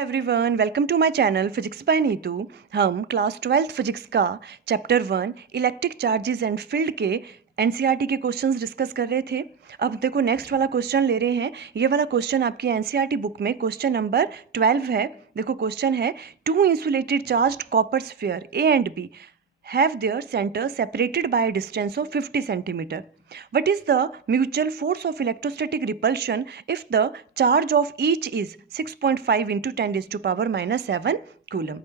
Everyone, welcome to my channel physics by Neetu. हम class 12th physics का chapter 1 electric charges and field के NCERT के questions discuss कर रहे थे। अब देखो नेक्स्ट वाला क्वेश्चन ले रहे हैं। ये वाला क्वेश्चन आपकी एनसीईआरटी बुक में क्वेश्चन नंबर 12 है। देखो क्वेश्चन है, two insulated charged copper sphere A and B have their center separated by a distance of 50 centimeter. What is the mutual force of electrostatic repulsion if the charge of each is 6.5 into 10 raised to power minus 7 coulomb.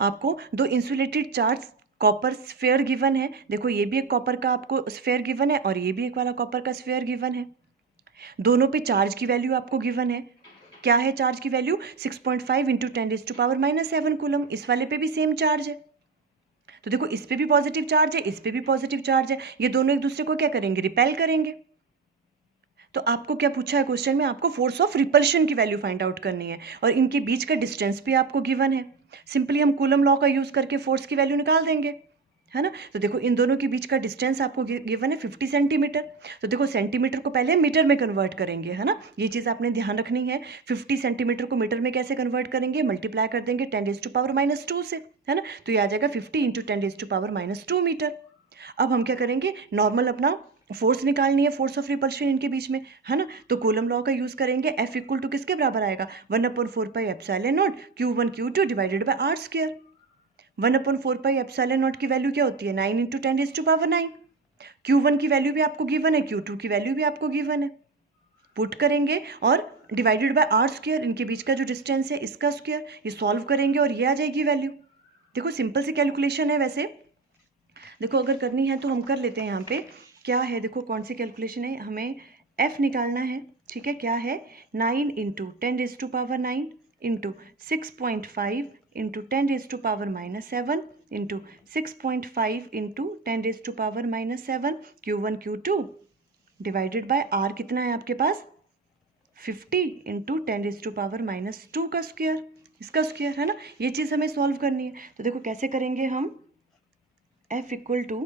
आपको दो insulated charge copper sphere given है। देखो ये भी एक copper का आपको sphere given है और ये भी एक वाला कॉपर का स्फेयर गिवन है। दोनों पे चार्ज की वैल्यू आपको गिवन है। क्या है चार्ज की value? 6.5 into 10 raise to power minus 7 coulomb. इस वाले पे भी सेम चार्ज है। तो देखो इस पे भी पॉजिटिव चार्ज है, इस पे भी पॉजिटिव चार्ज है। ये दोनों एक दूसरे को क्या करेंगे? रिपेल करेंगे। तो आपको क्या पूछा है क्वेश्चन में? आपको फोर्स ऑफ रिपल्शन की वैल्यू फाइंड आउट करनी है और इनके बीच का डिस्टेंस भी आपको गिवन है। सिंपली हम कूलम लॉ का यूज करके फोर्स की वैल्यू निकाल देंगे, है ना। तो देखो इन दोनों के बीच का डिस्टेंस आपको गिवन है 50 सेंटीमीटर। तो देखो सेंटीमीटर को पहले मीटर में कन्वर्ट करेंगे, है ना। ये चीज़ आपने ध्यान रखनी है। 50 सेंटीमीटर को मीटर में कैसे कन्वर्ट करेंगे? मल्टीप्लाई कर देंगे 10 रेज़ टू पावर माइनस 2 से, है ना। तो ये आ जाएगा 50 into 10 raise to power minus 2 metre. अब हम क्या करेंगे? नॉर्मल अपना फोर्स निकालनी है, फोर्स ऑफ रिपल्शन इनके बीच में, है ना। तो कूलम लॉ का यूज करेंगे। F इक्वल टू किसके बराबर आएगा? 1/4 pi epsilon naught Q1 Q2 divided by R square. 1/4 pi epsilon naught की वैल्यू क्या होती है? 9 into 10 raise to power 9। Q1 की वैल्यू भी आपको गिवन है, Q2 की वैल्यू भी आपको गिवन है। पुट करेंगे और डिवाइडेड बाय आर स्क्वायर, इनके बीच का जो डिस्टेंस है इसका स्क्वायर, ये सॉल्व करेंगे और ये आ जाएगी वैल्यू। देखो सिंपल सी कैलकुलेशन है। वैसे देखो अगर करनी है तो हम कर लेते हैं। यहाँ पे क्या है? देखो कौन सी कैलकुलेशन है? हमें F निकालना है, ठीक है। क्या है? 9 into 10 raise to power 9 into 6.5 into 10 raise to power minus 7 into 6.5 into 10 raise to power minus 7 Q1 Q2 divided by R कितना है आपके पास? 50 into 10 raise to power minus 2 का स्क्वायर, इसका स्क्वायर, है ना। ये चीज़ हमें सॉल्व करनी है। तो देखो कैसे करेंगे हम? F equal to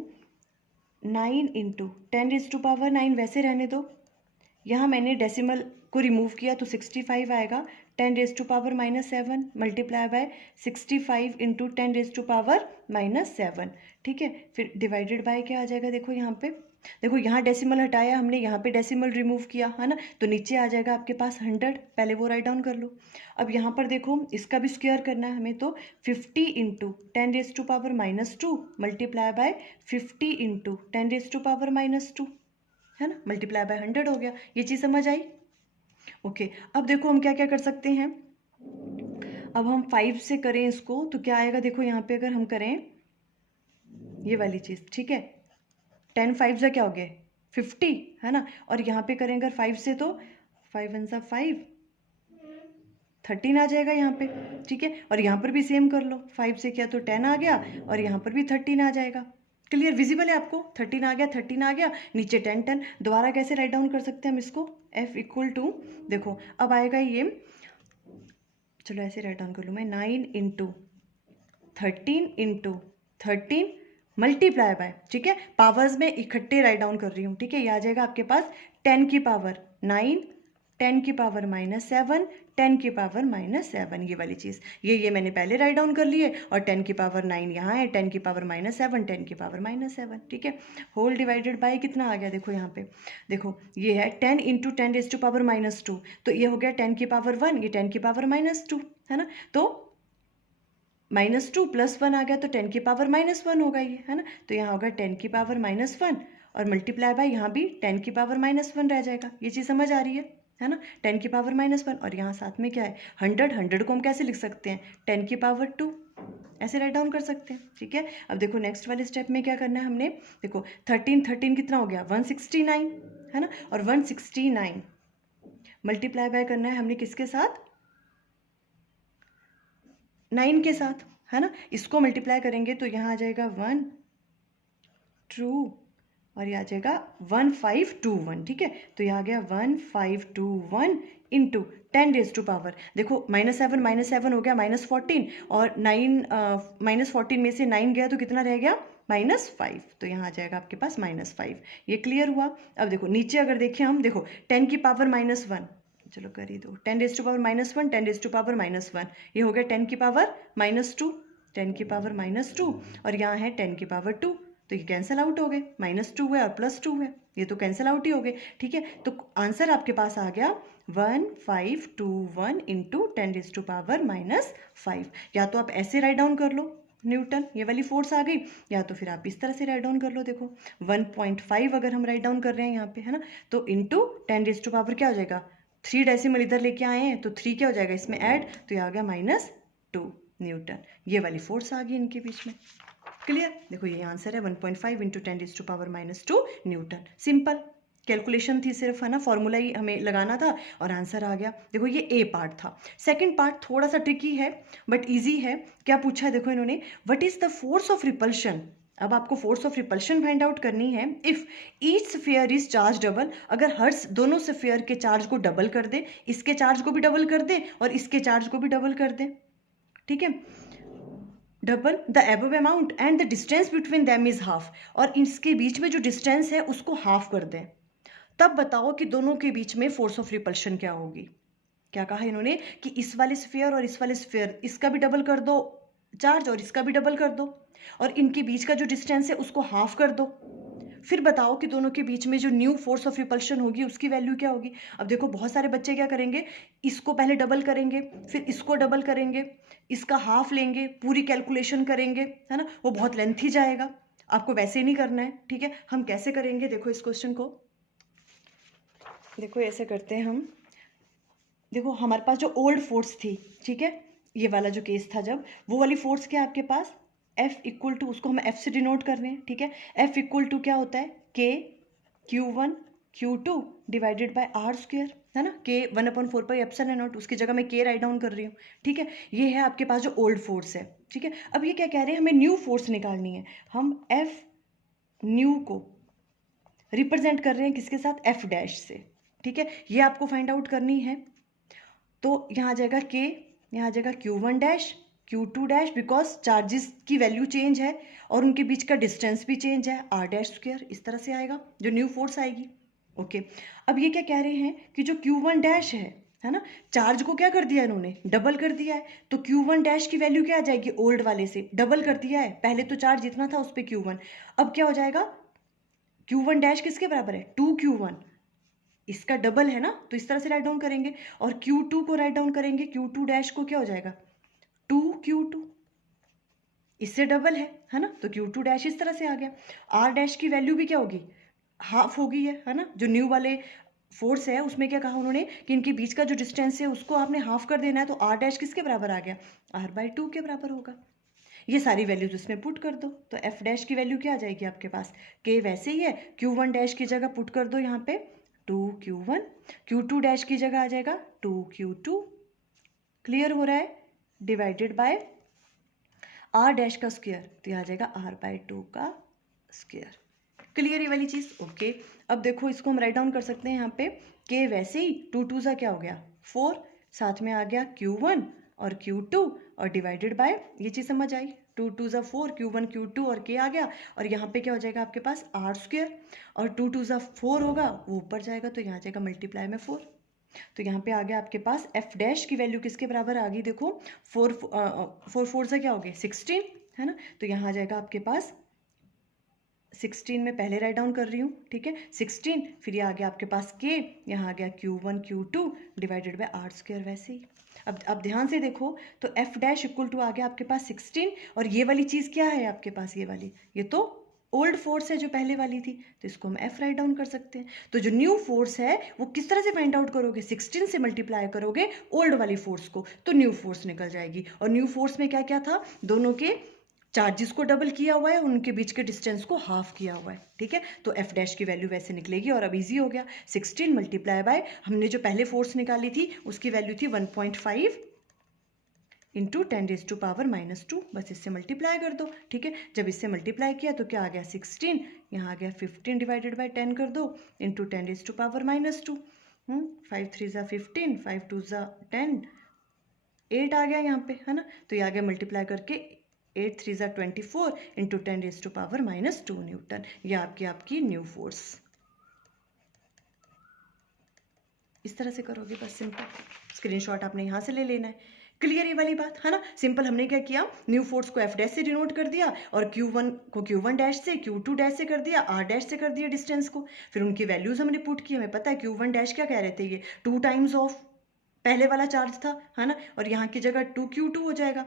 9 into 10 raise to power 9 वैसे रहने दो। यहाँ मैंने डेसिमल को रिमूव किया तो 65 आएगा। 10 raise to power minus 7 multiply by 65 into 10 raise to power minus 7, ठीक है। फिर डिवाइडेड बाय क्या आ जाएगा? देखो यहाँ पे, देखो यहाँ डेसिमल हटाया हमने, यहाँ पे डेसिमल रिमूव किया, है ना। तो नीचे आ जाएगा आपके पास 100। पहले वो राइट डाउन कर लो। अब यहाँ पर देखो इसका भी स्क्वायर करना है हमें, तो 50 into 10 raise to power minus 2 multiply by 50 into 10 raise to power minus 2, है ना। मल्टीप्लाई बाय 100 हो गया। ये चीज़ समझ आई? ओके। अब देखो हम क्या क्या कर सकते हैं। अब हम 5 से करें इसको तो क्या आएगा? देखो यहाँ पे अगर हम करें ये वाली चीज़, ठीक है। 10 5 जा क्या हो गए? 50, है ना। और यहाँ पे करें अगर 5 से तो 5 1 सा 5, 13 आ जाएगा यहाँ पे, ठीक है। और यहाँ पर भी सेम कर लो। 5 से किया तो 10 आ गया और यहाँ पर भी 13 आ जाएगा। क्लियर, विजिबल है आपको? 13 आ गया, 13 आ गया, नीचे 10 10। दोबारा कैसे राइट डाउन कर सकते हैं हम इसको? F इक्वल टू, देखो अब आएगा ये, चलो ऐसे राइट डाउन कर लूँ मैं, 9 इंटू 13 इंटू 13 मल्टीप्लाई बाय, ठीक है। पावर्स में इकट्ठे राइट डाउन कर रही हूँ, ठीक है। ये आ जाएगा आपके पास 10 की पावर 9, 10 की पावर माइनस 7, 10 की पावर माइनस 7, ये वाली चीज़। ये मैंने पहले राइट डाउन कर ली है और 10 की पावर 9 यहाँ है, 10 की पावर माइनस 7, 10 की पावर माइनस 7, ठीक है। होल डिवाइडेड बाय कितना आ गया? देखो यहाँ पे, देखो ये है 10 into 10 raise to power minus 2, तो ये हो गया 10 की पावर 1, ये 10 की पावर माइनस 2, है ना। तो -2 + 1 आ गया तो 10 की पावर -1 होगा ये, है ना। तो यहाँ होगा 10 की पावर -1 और मल्टीप्लाई बाय यहाँ भी 10 की पावर -1 रह जाएगा। ये चीज़ समझ आ रही है ना। 10 की पावर -1 और यहाँ साथ में क्या है? 100 को हम कैसे लिख सकते हैं? 10 की पावर 2, ऐसे राइट डाउन कर सकते हैं, ठीक है। अब देखो नेक्स्ट वाले स्टेप में क्या करना है हमने? देखो 13 कितना हो गया? 169, है ना। और 169 मल्टीप्लाई बाय करना है हमने किसके साथ? 9 के साथ, है ना। इसको मल्टीप्लाई करेंगे तो यहाँ आ जाएगा 1 2 और ये आ जाएगा 1521, ठीक है। तो ये आ गया 1521 इंटू 10 रेज़ टू पावर, देखो -7 हो गया -14 और 9 -14 में से 9 गया तो कितना रह गया? -5। तो यहाँ आ जाएगा आपके पास -5। ये क्लियर हुआ? अब देखो नीचे अगर देखें हम, देखो 10 की पावर -1, चलो कर ही दो, 10⁻⁻1 10⁻⁻1, ये हो गया 10⁻², 10⁻², और यहाँ है 10⁻², तो ये कैंसिल आउट हो गए, -2 है और +2 है, ये तो कैंसिल आउट ही हो गए। ठीक है, तो आंसर आपके पास आ गया 1521 इंटू 10⁻⁻5। या तो आप ऐसे राइट डाउन कर लो न्यूटन, ये वाली फोर्स आ गई, या तो फिर आप इस तरह से राइट डाउन कर लो। देखो 1.5 अगर हम राइट डाउन कर रहे हैं यहाँ पे, है ना, तो इंटू 10⁻⁻, क्या हो जाएगा, 3 डेसिमल इधर लेके आए हैं तो 3 क्या हो जाएगा इसमें ऐड, तो ये आ गया -2 न्यूटन। ये वाली फोर्स आ गई इनके बीच में। क्लियर, देखो ये आंसर है 1.5 इंटू 10⁻⁻2 न्यूटन। सिंपल कैलकुलेशन थी सिर्फ, है ना, फॉर्मूला ही हमें लगाना था और आंसर आ गया। देखो ये ए पार्ट था। सेकंड पार्ट थोड़ा सा ट्रिकी है बट इजी है। क्या पूछा है देखो इन्होंने, what is the force of repulsion. अब आपको force of repulsion find out करनी है if each sphere is charge double, अगर हर दोनों स्फीयर के चार्ज को डबल कर दे, इसके चार्ज को भी डबल कर दे और इसके चार्ज को भी डबल कर दे। ठीक है, double the above amount and the distance between them is half, और इसके बीच में जो डिस्टेंस है उसको हाफ कर दें, तब बताओ कि दोनों के बीच में फोर्स ऑफ रिपल्शन क्या होगी। क्या कहा इन्होंने कि इस वाले स्फीयर और इस वाले स्फीयर, इसका भी डबल कर दो चार्ज और इसका भी डबल कर दो, और इनके बीच का जो डिस्टेंस है उसको हाफ कर दो, फिर बताओ कि दोनों के बीच में जो न्यू फोर्स ऑफ रिपल्शन होगी उसकी वैल्यू क्या होगी। अब देखो बहुत सारे बच्चे क्या करेंगे, इसको पहले डबल करेंगे, फिर इसको डबल करेंगे, इसका हाफ लेंगे, पूरी कैलकुलेशन करेंगे, है ना, वो बहुत लेंथी जाएगा, आपको वैसे नहीं करना है। ठीक है, हम कैसे करेंगे, देखो इस क्वेश्चन को, देखो ऐसे करते हैं हम। देखो हमारे पास जो ओल्ड फोर्स थी, ठीक है, ये वाला जो केस था जब, वो वाली फोर्स क्या आपके पास, F इक्वल टू, उसको हम F से डिनोट कर रहे हैं। ठीक है, F इक्वल टू क्या होता है, K Q1 Q2 divided bye R², है ना, K 1/4πε0, उसकी जगह मैं K राइट डाउन कर रही हूँ। ठीक है, ये है आपके पास जो ओल्ड फोर्स है। ठीक है, अब ये क्या कह रहे हैं, हमें न्यू फोर्स निकालनी है। हम F न्यू को रिप्रेजेंट कर रहे हैं किसके साथ, F' से। ठीक है, ये आपको फाइंड आउट करनी है। तो यहाँ आ जाएगा K, यहाँ आ जाएगा Q1' Q2', बिकॉज चार्जेस की वैल्यू चेंज है और उनके बीच का डिस्टेंस भी चेंज है, R'², इस तरह से आएगा जो न्यू फोर्स आएगी। ओके, अब ये क्या कह रहे हैं कि जो Q1' है ना, चार्ज को क्या कर दिया इन्होंने, डबल कर दिया है, तो Q1' की वैल्यू क्या आ जाएगी, ओल्ड वाले से डबल कर दिया है, पहले तो चार्ज जितना था उस पर Q1, अब क्या हो जाएगा, Q1' किसके बराबर है, 2Q1, इसका डबल है ना, तो इस तरह से राइट डाउन करेंगे, और Q2 को राइट डाउन करेंगे, Q2' को क्या हो जाएगा, 2Q2, इससे डबल है ना, तो Q2' इस तरह से आ गया। R' की वैल्यू भी क्या होगी, हाफ होगी है ना, जो न्यू वाले फोर्स है उसमें क्या कहा उन्होंने कि इनके बीच का जो डिस्टेंस है उसको आपने हाफ कर देना है, तो R' किसके बराबर आ गया, R/2 के बराबर होगा। ये सारी वैल्यूज इसमें पुट कर दो, तो F' की वैल्यू क्या आ जाएगी आपके पास, K वैसे ही है, Q1' की जगह पुट कर दो यहाँ पे 2Q1, Q2' की जगह आ जाएगा 2Q2, क्लियर हो रहा है, डिवाइडेड बाय R' का स्क्वायर, तो यहाँ आ जाएगा R/2 का स्क्वायर। क्लियर ये वाली चीज़। ओके, अब देखो इसको हम राइट डाउन कर सकते हैं यहाँ पे, K वैसे ही 2 2 क्या हो गया 4, साथ में आ गया Q1 और Q2 और डिवाइडेड बाय, ये चीज़ समझ आई, 2 2 4, Q1 Q2 और K आ गया, और यहाँ पे क्या हो जाएगा आपके पास R², और 2 2 4 होगा, वो ऊपर जाएगा तो यहाँ आ जाएगा मल्टीप्लाई में 4, तो यहाँ पे आ गया आपके पास F' की वैल्यू किसके बराबर आ गई, देखो 4 4 से क्या हो गए 16, है ना, तो यहाँ आ जाएगा आपके पास 16 में पहले राइट डाउन कर रही हूँ। ठीक है, 16, फिर ये आ गया आपके पास K, यहाँ आ गया Q1 Q2 divided bye R², वैसे ही। अब ध्यान से देखो, तो F' इक्वल टू आ गया आपके पास 16, और ये वाली चीज़ क्या है आपके पास, ये वाली, ये तो ओल्ड फोर्स है जो पहले वाली थी, तो इसको हम F राइट डाउन कर सकते हैं। तो जो न्यू फोर्स है वो किस तरह से फाइंड आउट करोगे, 16 से मल्टीप्लाई करोगे ओल्ड वाली फोर्स को, तो न्यू फोर्स निकल जाएगी। और न्यू फोर्स में क्या क्या था, दोनों के चार्जेस को डबल किया हुआ है, उनके बीच के डिस्टेंस को हाफ किया हुआ है। ठीक है, तो F' की वैल्यू वैसे निकलेगी, और अब इजी हो गया, 16 मल्टीप्लाई बाय हमने जो पहले फोर्स निकाली थी उसकी वैल्यू थी 1.5 इंटू 10⁻⁻2, बस इससे मल्टीप्लाई कर दो। ठीक है, जब इससे मल्टीप्लाई किया तो क्या आ गया 16, यहाँ आ गया 15 डिवाइडेड बाय 10 कर दो इंटू 10⁻⁻2, 5 3 ज़ा 15, 5 2 ज़ा 10, 8 आ गया यहाँ पे, है ना, तो ये आ गया मल्टीप्लाई करके 8 3 ज़ा 24 इंटू 10⁻⁻2 न्यूटन, ये आपकी न्यू फोर्स। इस तरह से करोगे बस सिंपल, स्क्रीनशॉट आपने यहाँ से ले लेना है। क्लियर ये वाली बात है ना। सिंपल हमने क्या किया, न्यू फोर्स को F डैश से डिनोट कर दिया और Q1 को Q1 डैश से, Q2 डैश से कर दिया, R डैश से कर दिया डिस्टेंस को। फिर उनकी वैल्यूज हमने पुट की। हमें पता है Q1 डैश क्या कह रहे थे, ये 2 टाइम्स ऑफ पहले वाला चार्ज था, है ना, और यहाँ की जगह 2Q2 हो जाएगा।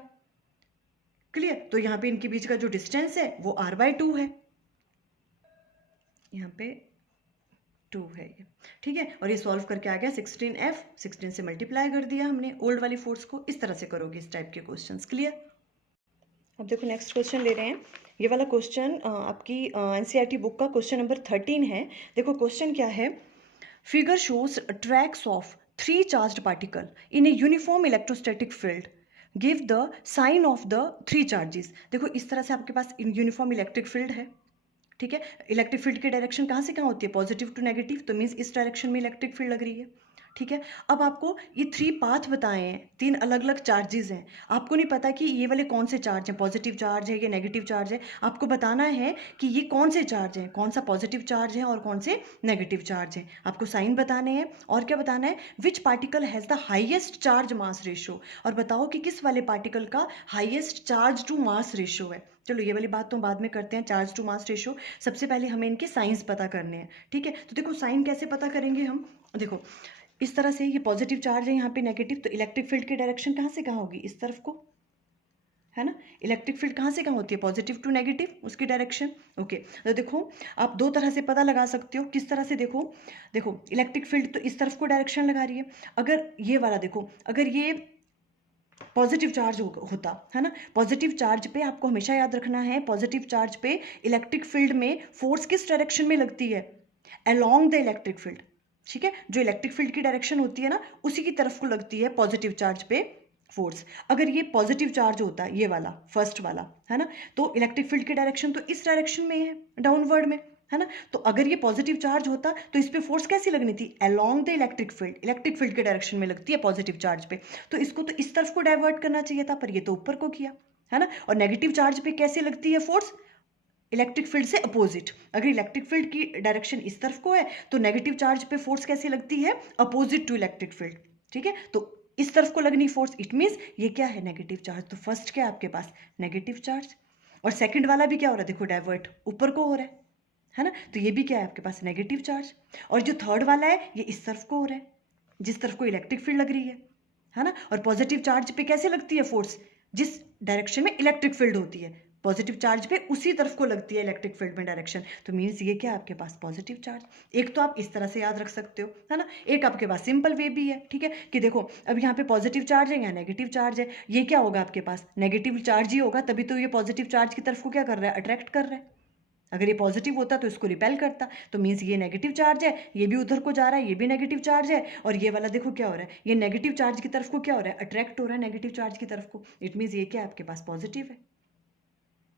क्लियर। तो यहाँ पे इनके बीच का जो डिस्टेंस है वो R/2 है, यहाँ पे 2 है ये, ठीक है। और ये सॉल्व करके आ गया 16F, 16 से मल्टीप्लाई कर दिया हमने ओल्ड वाली फोर्स को। इस तरह से करोगे इस टाइप के क्वेश्चंस। क्लियर। अब देखो नेक्स्ट क्वेश्चन ले रहे हैं। ये वाला क्वेश्चन आपकी NCERT बुक का क्वेश्चन नंबर 13 है। देखो क्वेश्चन क्या है, figure shows tracks of 3 charged particle in a uniform electrostatic field, give the sign of the 3 charges. देखो इस तरह से आपके पास यूनिफॉर्म इलेक्ट्रिक फील्ड है, ठीक है। इलेक्ट्रिक फील्ड की डायरेक्शन कहाँ से कहाँ होती है, पॉजिटिव टू नेगेटिव, तो मीन्स इस डायरेक्शन में इलेक्ट्रिक फील्ड लग रही है, ठीक है। अब आपको ये 3 पाथ बताए हैं, 3 अलग अलग चार्जेस हैं। आपको नहीं पता कि ये वाले कौन से चार्ज हैं, पॉजिटिव चार्ज है या नेगेटिव चार्ज है। आपको बताना है कि ये कौन से चार्ज हैं, कौन सा पॉजिटिव चार्ज है और कौन से नेगेटिव चार्ज है। आपको साइन बताने हैं और क्या बताना है, which particle has the highest charge mass ratio, और बताओ कि किस वाले पार्टिकल का highest charge to mass ratio है। चलो ये वाली बात तो बाद में करते हैं, चार्ज टू मास रेशो। सबसे पहले हमें इनके साइंस पता करने हैं, ठीक है। तो देखो साइन कैसे पता करेंगे हम, देखो इस तरह से, ये पॉजिटिव चार्ज है यहाँ पे नेगेटिव, तो इलेक्ट्रिक फील्ड की डायरेक्शन कहाँ से कहाँ होगी, इस तरफ को, है ना। इलेक्ट्रिक फील्ड कहाँ से कहाँ होती है, पॉजिटिव टू नेगेटिव, उसकी डायरेक्शन। ओके, तो देखो आप 2 तरह से पता लगा सकते हो। किस तरह से, देखो देखो इलेक्ट्रिक फील्ड तो इस तरफ को डायरेक्शन लगा रही है। अगर ये वाला देखो, अगर ये पॉजिटिव चार्ज होता है ना, पॉजिटिव चार्ज पे आपको हमेशा याद रखना है, पॉजिटिव चार्ज पे इलेक्ट्रिक फील्ड में फोर्स किस डायरेक्शन में लगती है, अलोंग द इलेक्ट्रिक फील्ड, ठीक है। जो इलेक्ट्रिक फील्ड की डायरेक्शन होती है ना, उसी की तरफ को लगती है पॉजिटिव चार्ज पे फोर्स। अगर ये पॉजिटिव चार्ज होता है, ये वाला फर्स्ट वाला, है ना, तो इलेक्ट्रिक फील्ड की डायरेक्शन तो इस डायरेक्शन में है, डाउनवर्ड में, है ना। तो अगर ये पॉजिटिव चार्ज होता तो इस पे फोर्स कैसी लगनी थी, along the electric field, electric field के डायरेक्शन में लगती है पॉजिटिव चार्ज पे। तो इसको तो इस तरफ को डाइवर्ट करना चाहिए था, पर ये तो ऊपर को किया, है ना। और नेगेटिव चार्ज पे कैसे लगती है फोर्स, इलेक्ट्रिक फील्ड से अपोजिट। अगर इलेक्ट्रिक फील्ड की डायरेक्शन इस तरफ को है तो नेगेटिव चार्ज पे फोर्स कैसी लगती है, अपोजिट टू इलेक्ट्रिक फील्ड, ठीक है। तो इस तरफ को लगनी फोर्स, इट मीन्स ये क्या है, नेगेटिव चार्ज। तो फर्स्ट क्या है आपके पास, नेगेटिव चार्ज। और सेकंड वाला भी क्या हो रहा है, देखो डाइवर्ट ऊपर को हो रहा है ना, तो ये भी क्या है आपके पास, नेगेटिव चार्ज। और जो थर्ड वाला है ये इस तरफ को हो रहा है, जिस तरफ को इलेक्ट्रिक फील्ड लग रही है ना। और पॉजिटिव चार्ज पे कैसे लगती है फोर्स, जिस डायरेक्शन में इलेक्ट्रिक फील्ड होती है, पॉजिटिव चार्ज पे उसी तरफ को लगती है इलेक्ट्रिक फील्ड में डायरेक्शन। तो मीन्स ये क्या है आपके पास, पॉजिटिव चार्ज। एक तो आप इस तरह से याद रख सकते हो, है ना। एक आपके पास सिंपल वे भी है, ठीक है, कि देखो अब यहाँ पे पॉजिटिव चार्ज है, यहाँ नेगेटिव चार्ज है, ये क्या होगा आपके पास, नेगेटिव चार्ज ही होगा, तभी तो ये पॉजिटिव चार्ज की तरफ को क्या कर रहा है, अट्रैक्ट कर रहा है। अगर ये पॉजिटिव होता तो इसको रिपेल करता, तो मीन्स ये नेगेटिव चार्ज है, ये भी उधर को जा रहा है, ये भी नेगेटिव चार्ज है, और ये वाला देखो क्या हो रहा है, ये नेगेटिव चार्ज की तरफ को क्या हो रहा है, अट्रैक्ट हो रहा है नेगेटिव चार्ज की तरफ को। इट मीन्स ये क्या है आपके पास, पॉजिटिव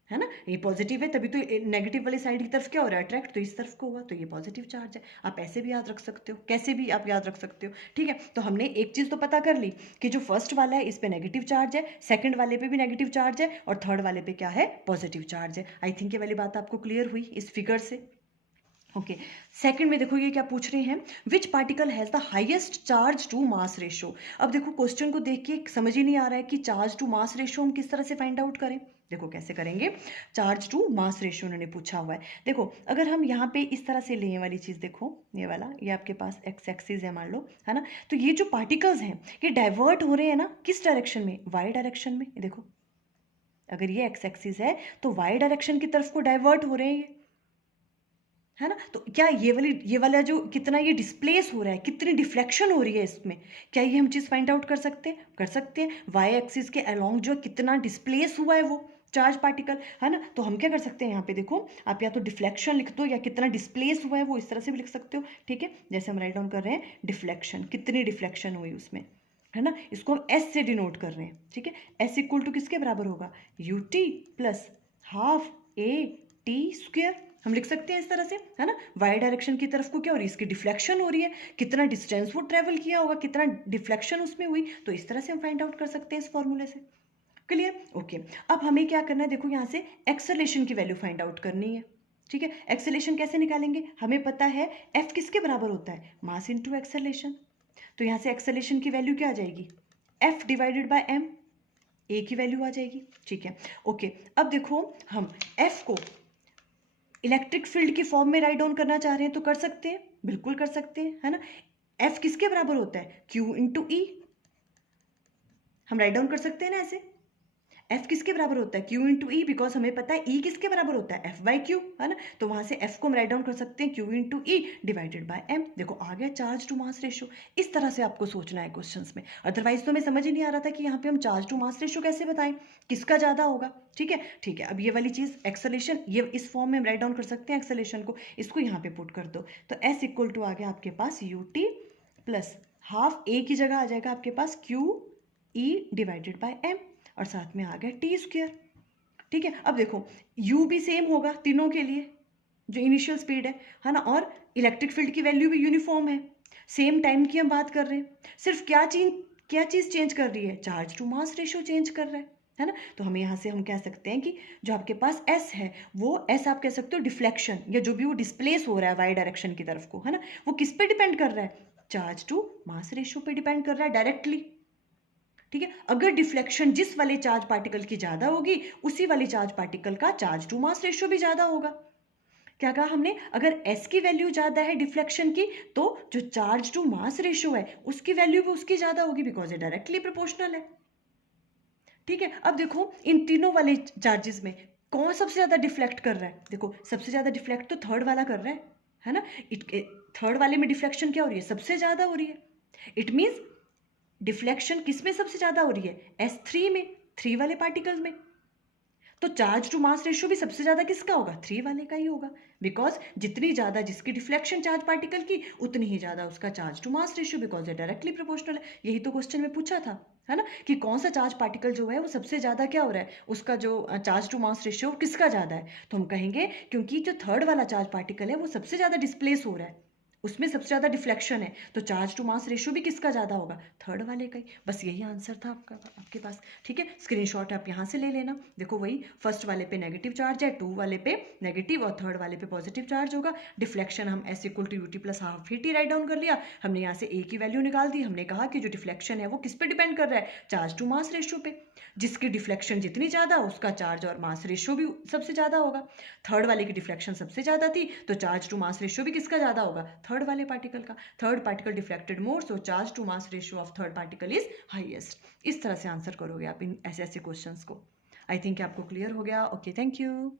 है ना। ये पॉजिटिव है तभी तो नेगेटिव वाली साइड की तरफ क्या हो रहा है, अट्रैक्ट, तो इस तरफ को हुआ, तो ये पॉजिटिव चार्ज है। आप ऐसे भी याद रख सकते हो, कैसे भी आप याद रख सकते हो, ठीक है। तो हमने एक चीज़ तो पता कर ली कि जो फर्स्ट वाला है इस पे नेगेटिव चार्ज है, सेकंड वाले पे भी नेगेटिव चार्ज है, और थर्ड वाले पे क्या है, पॉजिटिव चार्ज है। आई थिंक ये वाली बात आपको क्लियर हुई इस फिगर से। ओके, सेकंड में देखो ये क्या पूछ रहे हैं, which particle has the highest charge to mass ratio. अब देखो क्वेश्चन को देख के समझ ही नहीं आ रहा है कि चार्ज टू मास रेशो हम किस तरह से फाइंड आउट करें। देखो कैसे करेंगे, चार्ज टू मास रेशो उन्होंने पूछा हुआ है। देखो अगर हम यहाँ पे इस तरह से लेने वाली चीज़, देखो ये वाला, ये आपके पास एक्स एक्सिस है मान लो, है ना। तो ये जो पार्टिकल्स हैं ये डाइवर्ट हो रहे हैं ना, किस डायरेक्शन में, वाई डायरेक्शन में। देखो अगर ये एक्स एक्सिस है तो वाई डायरेक्शन की तरफ को डाइवर्ट हो रहे हैं ये, है ना। तो क्या ये वाला जो कितना ये डिस्प्लेस हो रहा है, कितनी डिफ्लेक्शन हो रही है इसमें, क्या ये हम चीज़ फाइंड आउट कर सकते हैं, कर सकते हैं। वाई एक्सिस के अलोंग जो कितना डिस्प्लेस हुआ है वो चार्ज पार्टिकल, है ना। तो हम क्या कर सकते हैं, यहाँ पे देखो आप या तो डिफ्लेक्शन लिख दो या कितना डिस्प्लेस हुआ है वो इस तरह से भी लिख सकते हो, ठीक है। जैसे हम राइट डाउन कर रहे हैं डिफ्लेक्शन, कितनी डिफ्लेक्शन हुई उसमें, है ना। इसको हम एस से डिनोट कर रहे हैं, ठीक है। एस इक्वल टू किसके बराबर होगा, U T plus half A T square, हम लिख सकते हैं इस तरह से, है ना। वाई डायरेक्शन की तरफ को क्या हो रही है, इसकी डिफ्लेक्शन हो रही है, कितना डिस्टेंस वो ट्रेवल किया होगा, कितना डिफ्लेक्शन उसमें हुई, तो इस तरह से हम फाइंड आउट कर सकते हैं इस फॉर्मूले से। Clear, okay. अब हमें क्या करना है, देखो यहाँ से एक्सेलेरेशन की वैल्यू फाइंड आउट करनी है, ठीक है। एक्सेलेरेशन कैसे निकालेंगे, हमें पता है एफ किसके बराबर होता है, मास इनटू एक्सेलेरेशन, तो यहाँ से एक्सेलेरेशन की वैल्यू क्या आ जाएगी, F डिवाइडेड बाय m, ए की वैल्यू आ जाएगी। ठीक है, ओके। अब देखो हम F को इलेक्ट्रिक फील्ड की फॉर्म में राइट डाउन करना चाह रहे हैं तो कर सकते हैं, बिल्कुल कर सकते हैं, है ना। F किसके बराबर होता है, Q इंटू ई, हम राइट डाउन कर सकते हैं ना ऐसे। F किसके बराबर होता है, Q इंटू ई, बिकॉज हमें पता है E किसके बराबर होता है, F बाई क्यू, है ना। तो वहां से F को हम राइट डाउन कर सकते हैं Q into E divided by M। देखो आ गया चार्ज टू मास रेशियो। इस तरह से आपको सोचना है क्वेश्चंस में, अदरवाइज तो हमें समझ ही नहीं आ रहा था कि यहाँ पे हम चार्ज टू मास रेशियो कैसे बताएं, किसका ज़्यादा होगा। ठीक है, ठीक है। अब ये वाली चीज़ एक्सेलेरेशन, ये इस फॉर्म में हम राइट डाउन कर सकते हैं एक्सेलेरेशन को, इसको यहाँ पे पुट कर दो। तो S इक्वल टू आ गया आपके पास UT प्लस हाफ A की जगह आ जाएगा आपके पास QE डिवाइडेड बाय M, और साथ में आ गया टी स्क्वायर। ठीक है, अब देखो u भी सेम होगा तीनों के लिए, जो इनिशियल स्पीड है ना, और इलेक्ट्रिक फील्ड की वैल्यू भी यूनिफॉर्म है, सेम टाइम की हम बात कर रहे हैं। सिर्फ क्या चीज़ चेंज कर रही है, charge to mass ratio change कर रहा है ना। तो हमें यहाँ से हम कह सकते हैं कि जो आपके पास S है, वो S आप कह सकते हो डिफ्लेक्शन, या जो भी वो डिस्प्लेस हो रहा है वाई डायरेक्शन की तरफ को, है ना, वो किस पे डिपेंड कर रहा है, चार्ज टू मास रेशियो पे डिपेंड कर रहा है डायरेक्टली। ठीक है, अगर डिफ्लेक्शन जिस वाले चार्ज पार्टिकल की ज़्यादा होगी, उसी वाले चार्ज पार्टिकल का चार्ज टू मास रेशियो भी ज़्यादा होगा। क्या कहा हमने, अगर S की वैल्यू ज़्यादा है डिफ्लेक्शन की, तो जो चार्ज टू मास रेशियो है उसकी वैल्यू भी उसकी ज़्यादा होगी, बिकॉज ये डायरेक्टली प्रोपोर्शनल है। ठीक है, अब देखो इन तीनों वाले चार्जेस में कौन सबसे ज़्यादा डिफ्लेक्ट कर रहा है, देखो सबसे ज़्यादा डिफ्लेक्ट तो थर्ड वाला कर रहा है ना। थर्ड वाले में डिफ्लेक्शन क्या हो रही है, सबसे ज़्यादा हो रही है। इट मीन्स डिफ्लेक्शन किस में सबसे ज़्यादा हो रही है, S3 में, 3 वाले पार्टिकल में। तो चार्ज टू मास रेशियो भी सबसे ज़्यादा किसका होगा, 3 वाले का ही होगा, बिकॉज जितनी ज़्यादा जिसकी डिफ्लेक्शन चार्ज पार्टिकल की, उतनी ही ज़्यादा उसका charge to mass ratio, because ये डायरेक्टली प्रोपोर्शनल है। यही तो क्वेश्चन में पूछा था, है ना, कि कौन सा चार्ज पार्टिकल जो है वो सबसे ज़्यादा क्या हो रहा है, उसका जो चार्ज टू मास रेशियो किसका ज़्यादा है। तो हम कहेंगे क्योंकि जो थर्ड वाला चार्ज पार्टिकल है वो सबसे ज़्यादा डिस्प्लेस हो रहा है, उसमें सबसे ज़्यादा डिफ्लेक्शन है, तो चार्ज टू मास रेशियो भी किसका ज़्यादा होगा, थर्ड वाले का ही। बस यही आंसर था आपके पास। ठीक है, स्क्रीनशॉट आप यहाँ से ले लेना। देखो वही फर्स्ट वाले पे नेगेटिव चार्ज है, 2 वाले पे नेगेटिव और थर्ड वाले पे पॉजिटिव चार्ज होगा। डिफ्लेक्शन हम S equal to UT plus half VT right down कर लिया, हमने यहाँ से A की वैल्यू निकाल दी। हमने कहा कि जो डिफ्लेक्शन है वो किस पे डिपेंड कर रहा है, चार्ज टू मास रेशियो पे, जिसकी डिफ्लेक्शन जितनी ज़्यादा उसका चार्ज और मास रेशियो भी सबसे ज़्यादा होगा। थर्ड वाले की डिफ्लेक्शन सबसे ज़्यादा थी, तो चार्ज टू मास रेशियो भी किसका ज़्यादा होगा, थर्ड वाले पार्टिकल का। Third particle deflected more, so charge to mass ratio of third particle is highest. इस तरह से आंसर करोगे आप इन ऐसे ऐसे क्वेश्चंस को। आई थिंक आपको क्लियर हो गया। Okay, thank you.